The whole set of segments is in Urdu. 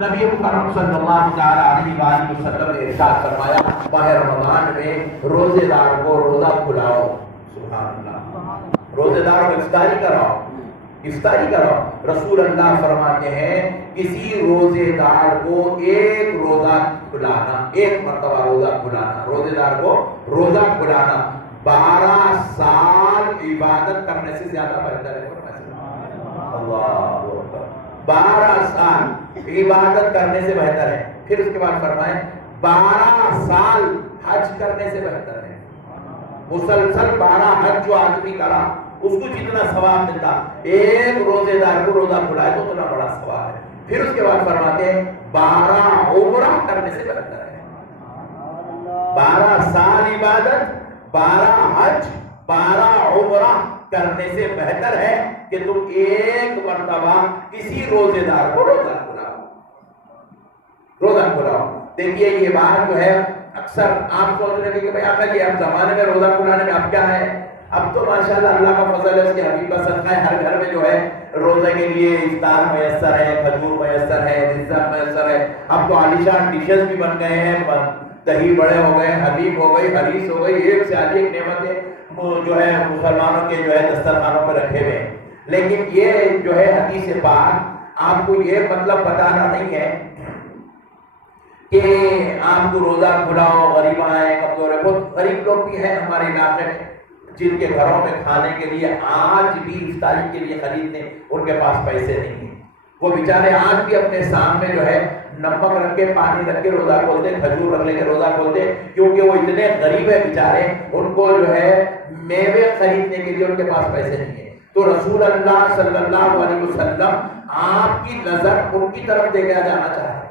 نبی مکرم صلی اللہ تعالی علیہ وآلہ وسلم نے ارشاد فرمایا ماہ رمضان میں روزے دار کو روزہ کھلاؤ. سبحان اللہ. روزے دار کو افطاری کراؤ، افطاری کراؤ. رسول اللہ فرماتے ہیں کسی روزے دار کو ایک روزہ کھلانا، ایک مرتبہ روزہ کھلانا، روزے دار کو روزہ کھلانا 12 سال عبادت کرنے سے زیادہ بہتر ہے. اللہ 12 سال عبادت کرنے سے بہتر ہے. پھر اس کے بعد فرمائیں 12 سال حج کرنے سے بہتر ہے. مسلسل 12 حج جو آدمی کرا اس کو جتنا ثواب ملتا، ایک روزے دار کو روزہ کھلائے تو اتنا بڑا ثواب ہے. پھر اس کے بعد فرماتے ہیں 12 عمرہ کرنے سے بہتر ہے. 12 سال عبادت، 12 حج، 12 عمرہ کرنے سے بہتر ہے کہ تم ایک مرتبہ کسی روزے دار کو روزہ کھلاؤ. روزہ کھلاؤ. دیکھیے یہ بات جو ہے اکثر آپ سوچ رہے ہیں کہ بھائی آخر یہ اب زمانے میں روزہ کھلانے میں اب کیا ہے. اب تو ماشاءاللہ اللہ کا فضل ہے، اس کے حبیب کا صدقہ ہے، ہر گھر میں جو ہے روزے کے لیے افطار میسر ہے، کھجور میسر ہے، رزق میسر ہے. اب تو عالیشان ڈشز بھی بن گئے ہیں، دہی بڑے ہو گئے، حلیم ہو گئی، حریص ہو گئی، ایک سے آدھی ایک نعمتیں جو ہے مسلمانوں کے جو ہے دسترخوانوں پہ رکھے ہوئے ہیں. لیکن یہ جو ہے حدیث پاک آپ کو یہ مطلب بتانا نہیں ہے کہ آپ کو روزہ کھلاؤ. غریب آئے، کمزور ہے، بہت غریب لوگ بھی ہیں ہمارے علاقے میں جن کے گھروں میں کھانے کے لیے آج بھی افطاری کے لیے خریدنے ان کے پاس پیسے نہیں ہیں. وہ بیچارے آج بھی اپنے سامنے جو ہے نمک رکھ کے، پانی رکھ کے روزہ کھولتے، کھجور رکھ لے کے روزہ کھولتے، کیونکہ وہ اتنے غریب ہیں بیچارے، ان کو جو ہے میوے خریدنے کے لیے ان کے پاس پیسے نہیں ہیں. تو رسول اللہ صلی اللہ علیہ وسلم آپ کی نظر ان کی طرف دے کے جانا چاہ رہے ہیں.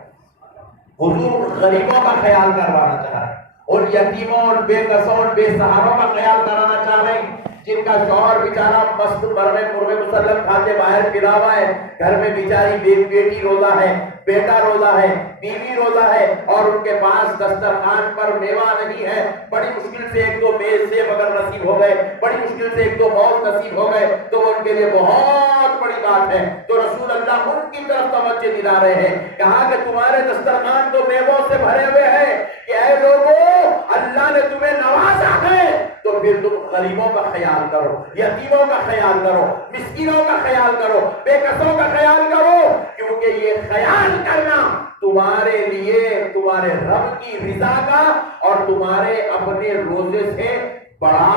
حضور غریبوں کا خیال کروانا چاہ رہے ہیں، اور یتیموں اور بے کسوں اور بے سہاروں کا خیال کرانا چاہ رہے ہیں جن کا شوہر بیچارہ مست مرغے مرغے مسلم کھاتے باہر پھرا ہوا ہے، گھر میں بیچاری بیٹی روزہ ہے، بیٹا روزہ ہے، بیوی روزہ ہے، اور ان کے پاس دسترخوان پر میوہ نہیں ہے. بڑی مشکل سے ایک دو میز سیب اگر نصیب ہو گئے، بڑی مشکل سے ایک دو موز نصیب ہو گئے تو وہ ان کے لیے بہت بڑی بات ہے. تو رسول اللہ ان کی طرف توجہ دلا رہے ہیں. کہا کہ تمہارے دسترخوان تو میووں سے بھرے ہوئے ہیں کہ اے لوگوں، اللہ نے تمہیں نوازا ہے تو پھر تم غریبوں کا خیال کرو، یتیموں کا خیال کرو، مسکینوں کا خیال کرو، بے کسوں کا خیال کرو، کیونکہ یہ خیال کرنا تمہارے لیے تمہارے رب کی رضا کا اور تمہارے اپنے روزے سے بڑا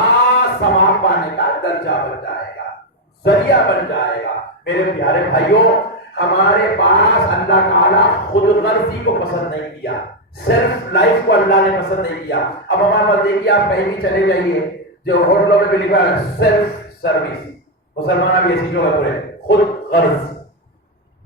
ثواب پانے کا درجہ بن جائے گا، ذریعہ بن جائے گا. میرے پیارے بھائیوں، ہمارے پاس اللہ تعالیٰ خود غرضی کو پسند نہیں کیا، سیلف لائف کو اللہ نے پسند نہیں کیا. اب ہمارے پاس دیکھیے، آپ کہیں بھی چلے جائیے، جو ہوٹلوں میں بھی لکھا ہے سیلف سروس، مسلمان بھی ایسی جو ہے پورے خود غرض،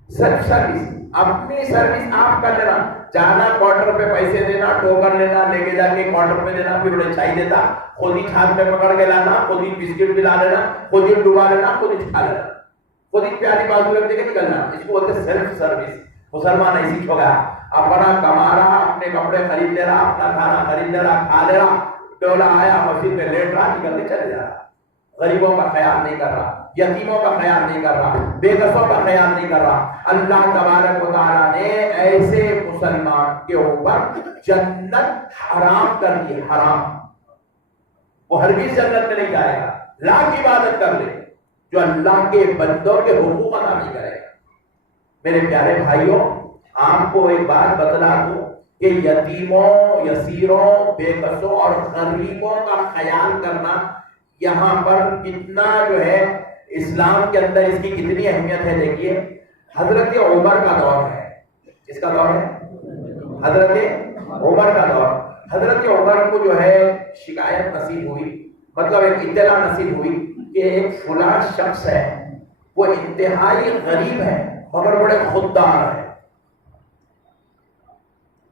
سیلف سروس، اپنی سروس آپ کر لینا. جانا کواٹر پہ پیسے دینا، ٹوکن لینا، لے کے جا کے کواٹر پہ دینا، پھر انہیں چائے دیتا، خود ہی چھات میں پکڑ کے لانا، خود ہی بسکٹ بھی لا لینا، خود ہی ڈبا لینا، خود ہی کھا لینا، خود ہی پیاری بازو رکھ دے کے نکلنا. اس کو بولتے سیلف سروس. مسلمان ایسی ہو گیا، اپنا کما رہا، اپنے کپڑے خرید لے رہا، اپنا کھانا خرید لے رہا، کھا لے رہا، ڈولا آیا مسجد میں لیٹ رہا، نکل کے چلے جا رہا. غریبوں کا خیال نہیں کر رہا، یتیموں کا خیال نہیں کر رہا، بے کسوں کا خیال نہیں کر رہا. اللہ تبارک و تعالیٰ نے ایسے مسلمان کے اوپر جنت حرام کر دی، حرام. وہ ہرگز جنت میں نہیں جائے گا. لاکھ عبادت کر لے، جو اللہ کے بندوں کے حقوق ادا نہیں کرے گا. میرے پیارے بھائیوں، آپ کو ایک بات بتلا دوں کہ یتیموں، یسیروں، بے کسوں اور غریبوں کا خیال کرنا یہاں پر کتنا جو ہے اسلام کے اندر اس کی کتنی اہمیت ہے. دیکھیے، حضرت عمر کا دور ہے. کس کا دور ہے؟ حضرت عمر کا دور. حضرت عمر کو جو ہے شکایت نصیب ہوئی، مطلب ایک اطلاع نصیب ہوئی کہ ایک فلاں شخص ہے، وہ انتہائی غریب ہے مگر بڑے خوددار ہے،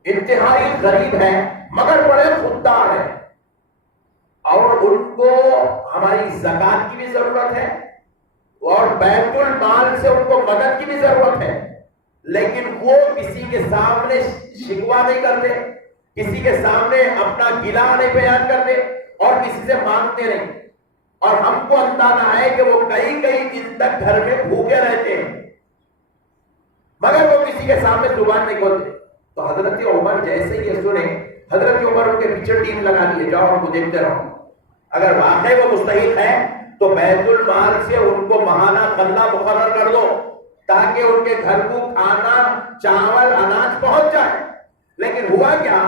انتہائی غریب ہے مگر بڑے خوددار ہے، اور ان کو ہماری زکات کی بھی ضرورت ہے اور بیت المال سے ان کو مدد کی بھی ضرورت ہے. لیکن وہ کسی کے سامنے شکوہ نہیں کرتے، کسی کے سامنے اپنا گلہ نہیں بیان کرتے اور کسی سے مانگتے نہیں. اور ہم کو اندازہ ہے کہ وہ کئی کئی دن تک گھر میں بھوکے رہتے ہیں مگر وہ کسی کے سامنے زبان نہیں کھولتے. تو حضرت عمر جیسے یہ سنے, حضرت عمر ان کے پیچھے ٹیم لگا دیے, جاؤ ان کو دیکھتے رہو, اگر واقعی وہ مستحق ہے تو بیت المال سے ان کو ماہانہ غلہ مقرر کر دو تاکہ ان کے گھر کو کھانا, چاول, اناج پہنچ جائے. لیکن ہوا کیا,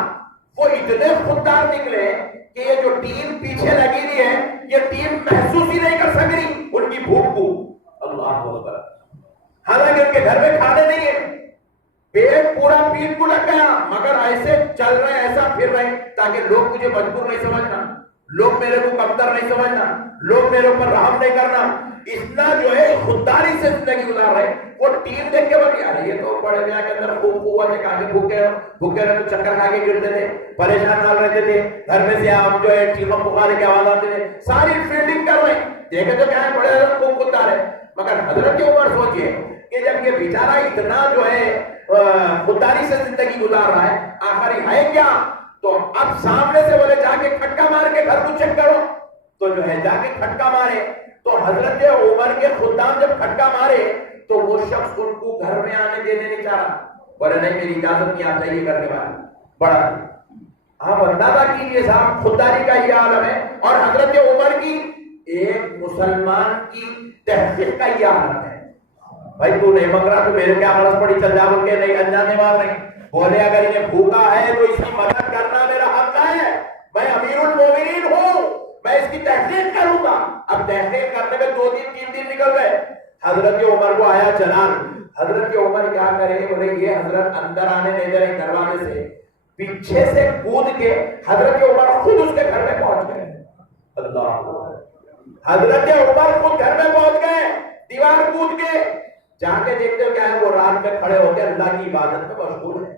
وہ اتنے خوددار نکلے کہ یہ جو ٹیم پیچھے لگی ہوئی ہے یہ ٹیم محسوس ہی نہیں کر سک رہی ان کی بھوک کو. اللہ اکبر. حالانکہ ان کے گھر میں کھانے نہیں ہے, پیٹ پورا پیٹ کو لگ گیا, مگر ایسے چل رہے, ایسا پھر رہے تاکہ لوگ مجھے مجبور نہیں سمجھنا, لوگ میرے کو کمتر نہیں سمجھنا, لوگ میرے اوپر رحم نہیں کرنا. اتنا جو ہے خودداری سے زندگی گزار رہے. وہ ٹیم دیکھ کے بڑی یار یہ تو بڑے میاں کے اندر خوب قوت ہے, کھا کے بھوکے رہے تو چکر کھا کے گرتے تھے, پریشان حال رہتے تھے, گھر میں سے آپ جو ہے چیخم پکارے کی آواز آتے تھے, ساری فیلڈنگ کر رہے ہیں, دیکھے تو کیا ہے بڑے خوب خوددار ہے. مگر حضرت عمر سوچئے کہ جب یہ بیچارہ اتنا جو ہے خودداری سے زندگی گزار رہا ہے, آخری ہے کیا, تو اب سامنے سے بولے جا کے کھٹکا مار کے گھر کو چیک کرو. تو جو ہے جا کے کھٹکا مارے, تو حضرت عمر کے خدام جب کھٹکا مارے تو وہ شخص ان کو گھر میں آنے دینے نہیں چاہ رہا, بولے نہیں میری اجازت نہیں, آپ چاہیے کر کے بعد بڑا. آپ اندازہ کیجیے صاحب, خودداری کا یہ عالم ہے. اور حضرت عمر کی ایک مسلمان کی تحقیق کا یہ عالم ہے. بھائی تو نہیں مانگ رہا تو میرے کیا غرض پڑی, چل جا بول کے نہیں انجانے مانگ رہے, بولے اگر انہیں بھوکا ہے تو اس کی مدد کرنا میرا حق ہے, میں امیر المومنین ہوں, میں اس کی تحقیق کروں گا. اب تحقیق کرنے میں 2 دن 3 دن نکل گئے. حضرت عمر کو آیا چلان. حضرت عمر کیا کرے, بولے یہ حضرت اندر آنے نہیں دے رہے دروازے سے, پیچھے سے کود کے حضرت عمر خود اس کے گھر میں پہنچ گئے. اللہ, حضرت عمر خود گھر میں پہنچ گئے, دیوار کود کے. جا کے دیکھتے ہو کیا ہے, وہ رات میں کھڑے ہو کے اللہ کی عبادت میں مشغول ہے,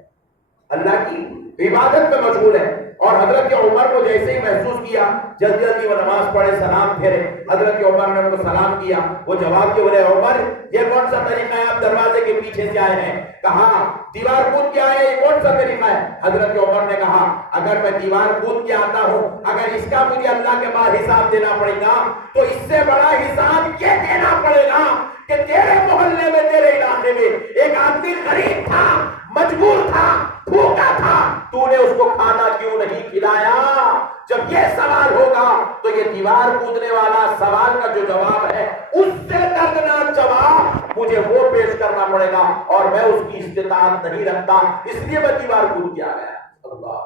اللہ کی عبادت میں مشغول ہے. اور حضرت عمر کو جیسے ہی محسوس کیا, جلدی جلدی وہ نماز پڑھے, سلام پھیرے. حضرت عمر نے ان کو سلام کیا, وہ جواب کے بولے عمر یہ کون سا طریقہ ہے, آپ دروازے کے پیچھے سے آئے ہیں, کہا دیوار کود کے آئے, یہ کون سا طریقہ ہے. حضرت عمر نے کہا اگر میں دیوار کود کے آتا ہوں, اگر اس کا مجھے اللہ کے پاس حساب دینا پڑے گا تو اس سے بڑا حساب یہ دینا پڑے گا کہ تیرے محلے میں, تیرے علاقے میں ایک آدمی غریب تھا, مجبور تھا, بھوکا تھا, تو نے اس کو کھانا کیوں نہیں کھلایا. جب یہ سوال ہوگا تو یہ دیوار کودنے والا سوال کا جو جواب ہے اس سے دردناک جواب مجھے وہ پیش کرنا پڑے گا, اور میں اس کی استطاعت نہیں رکھتا, اس لیے میں دیوار کود کے آ گیا. اللہ.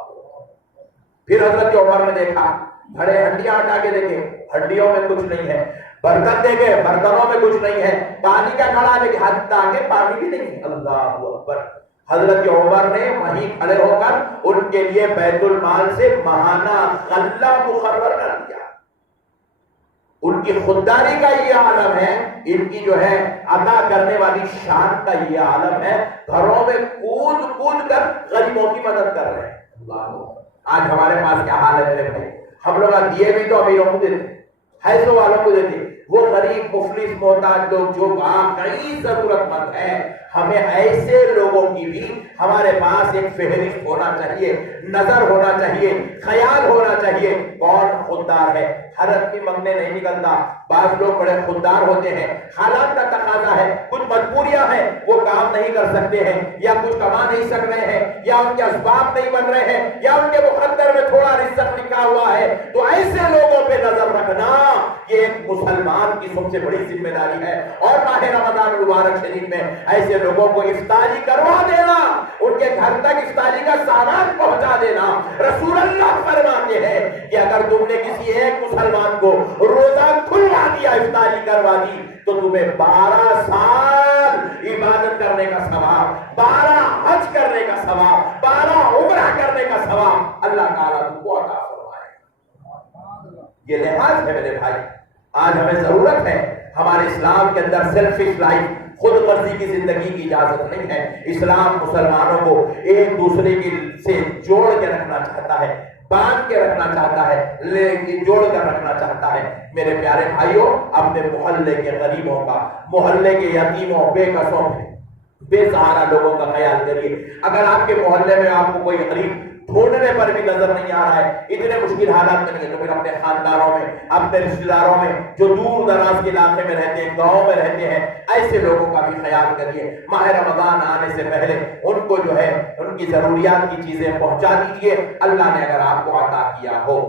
پھر حضرت عمر نے دیکھا, بڑے ہڈیاں ہٹا کے دیکھے, ہڈیوں میں کچھ نہیں ہے. برتن دیکھے, برتنوں میں کچھ نہیں ہے. پانی کا گھڑا دیکھے, حتیٰ کہ پانی بھی نہیں. اللہ اکبر. حضرت عمر نے وہیں کھڑے ہو کر ان کے لیے بیت المال سے ماہانہ غلہ مقرر کر دیا. ان کی خودداری کا یہ عالم ہے, ان کی جو ہے عطا کرنے والی شان کا یہ عالم ہے. گھروں میں کود کود کر غریبوں کی مدد کر رہے ہیں. اللہ. آج ہمارے پاس کیا حال ہے میرے بھائی, ہم لوگ دیے بھی تو امیروں کو دیتے, حیثوں والوں کو دیتے. وہ غریب مفلس محتاج لوگ جو واقعی ضرورت مند ہے, ہمیں ایسے لوگوں کی بھی ہمارے پاس ایک فہرست ہونا چاہیے, نظر ہونا چاہیے, خیال ہونا چاہیے. کون خوددار ہے, ہر آدمی منگنے نہیں نکلتا. بعض لوگ بڑے خوددار ہوتے ہیں, حالات کا تقاضا ہے, کچھ مجبوریاں ہیں, وہ کام نہیں کر سکتے ہیں, یا کچھ کما نہیں سک رہے ہیں, یا ان کے اسباب نہیں بن رہے ہیں, یا ان کے مقدر میں تھوڑا رزق لکھا ہوا ہے. تو ایسے لوگوں پہ نظر رکھنا یہ ایک مسلمان کی سب سے بڑی ذمہ داری ہے. اور ماہ رمضان المبارک شریف میں ایسے لوگوں کو افطاری کروا دینا, ان کے گھر تک افطاری کا سامان پہنچا دینا. رسول اللہ فرماتے ہیں کہ اگر تم نے کسی ایک مسلمان کو روزہ کھلوا دیا, افطاری کروا دی, تو تمہیں 12 سال عبادت کرنے کا ثواب, 12 حج کرنے کا ثواب, 12 عمرہ کرنے کا ثواب اللہ تعالیٰ تم کو عطا فرمائے. یہ لحاظ ہے میرے بھائی. آج ہمیں ضرورت ہے, ہمارے اسلام کے اندر سیلفش لائف, خود غرضی کی زندگی کی اجازت نہیں ہے. اسلام مسلمانوں کو ایک دوسرے سے جوڑ کے رکھنا چاہتا ہے, باندھ کے رکھنا چاہتا ہے, جوڑ کر رکھنا چاہتا ہے. میرے پیارے بھائیوں, اپنے محلے کے غریبوں کا, محلے کے یتیموں, بے کسوں بے سہارا لوگوں کا خیال کریے. اگر آپ کے محلے میں آپ کو کوئی غریب ڈھونڈنے پر بھی نظر نہیں آ رہا ہے، اتنے مشکل حالات میں نہیں ہے، تو پھر اپنے خاندانوں میں، اپنے رشتہ داروں میں جو دور دراز کے علاقے میں رہتے ہیں، گاؤں میں رہتے ہیں، ایسے لوگوں کا بھی خیال کریے. ماہ رمضان آنے سے پہلے ان کو جو ہے ان کی ضروریات کی چیزیں پہنچا دیجیے، اللہ نے اگر آپ کو عطا کیا ہو.